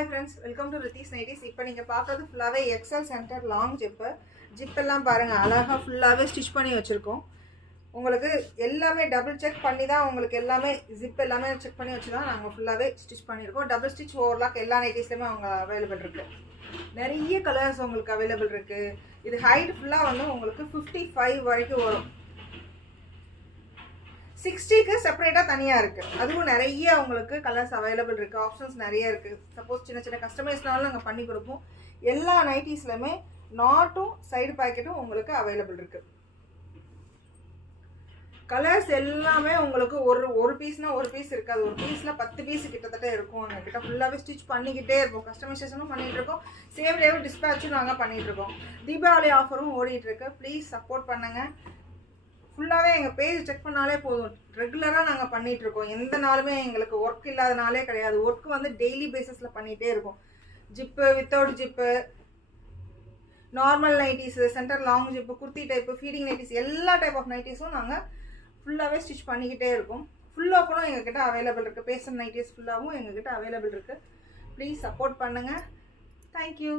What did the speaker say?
Hi friends, welcome to Rithis Nighties. இப்போ நீங்க பார்க்கிறது ஃபுல்லாவே எக்ஸல் சென்டர் லாங் ஜிப் எல்லாம் பாருங்க அழகா ஃபுல்லாவே ஸ்டிட்ச் பண்ணி வச்சிருக்கோம். உங்களுக்கு எல்லாமே டபுள் செக் பண்ணி தான் உங்களுக்கு எல்லாமே ஜிப் எல்லாமே செக் பண்ணி வச்சு தான் நாங்கள் ஃபுல்லாவே ஸ்டிட்ச் பண்ணியிருக்கோம். டபுள் ஸ்டிச் ஓவர்லாக் எல்லா நைட்டிஸ்லையுமே அவங்க அவைலபிள் இருக்கு. நிறைய கலர்ஸ் உங்களுக்கு அவைலபிள் இருக்கு. இது ஹைட் ஃபுல்லாக வந்து உங்களுக்கு 55 வரைக்கும் வரும். 60க்கு செப்பரேட்டாக தனியாக இருக்குது. அதுவும் நிறைய உங்களுக்கு கலர்ஸ் அவைலபிள் இருக்குது, ஆப்ஷன்ஸ் நிறைய இருக்குது. சப்போஸ் சின்ன சின்ன கஸ்டமைஸ்னாலும் நாங்கள் பண்ணி கொடுப்போம். எல்லா நைட்டிஸ்லையுமே நாட்டும் சைடு பாக்கெட்டும் உங்களுக்கு அவைலபிள் இருக்குது. கலர்ஸ் எல்லாமே உங்களுக்கு ஒரு பீஸ்னால் ஒரு பீஸ் இருக்காது. ஒரு பீஸில் 10 பீஸ் கிட்டத்தட்ட இருக்கும். எங்ககிட்ட ஃபுல்லாகவே ஸ்டிச் பண்ணிக்கிட்டே இருப்போம். கஸ்டமைசேஷனும் பண்ணிகிட்டு இருக்கோம். சேம் டேவும் டிஸ்பேச்சும் நாங்கள் பண்ணிகிட்டு இருக்கோம். தீபாவளி ஆஃபரும் ஓடிட்டுருக்கு. ப்ளீஸ் சப்போர்ட் பண்ணுங்கள். ஃபுல்லாகவே எங்கள் பேஜ் செக் பண்ணாலே போதும். ரெகுலராக நாங்கள் பண்ணிகிட்ருக்கோம். எந்த நாளுமே எங்களுக்கு ஒர்க் இல்லாத நாளே கிடையாது. ஒர்க் வந்து டெய்லி பேசிஸில் பண்ணிகிட்டே இருக்கும். Zip, without zip, normal nighties, centre long zip, kurti type, feeding nighties, எல்லா டைப் ஆஃப் நைட்டிஸும் நாங்கள் ஃபுல்லாகவே ஸ்டிச் பண்ணிக்கிட்டே இருக்கோம். ஃபுல் ஓப்பனும் எங்ககிட்ட அவைலபிள் இருக்குது. பேசன் நைட்டிஸ் ஃபுல்லாகவும் எங்ககிட்ட அவைலபிள் இருக்குது. ப்ளீஸ் சப்போர்ட் பண்ணுங்கள். தேங்க்யூ.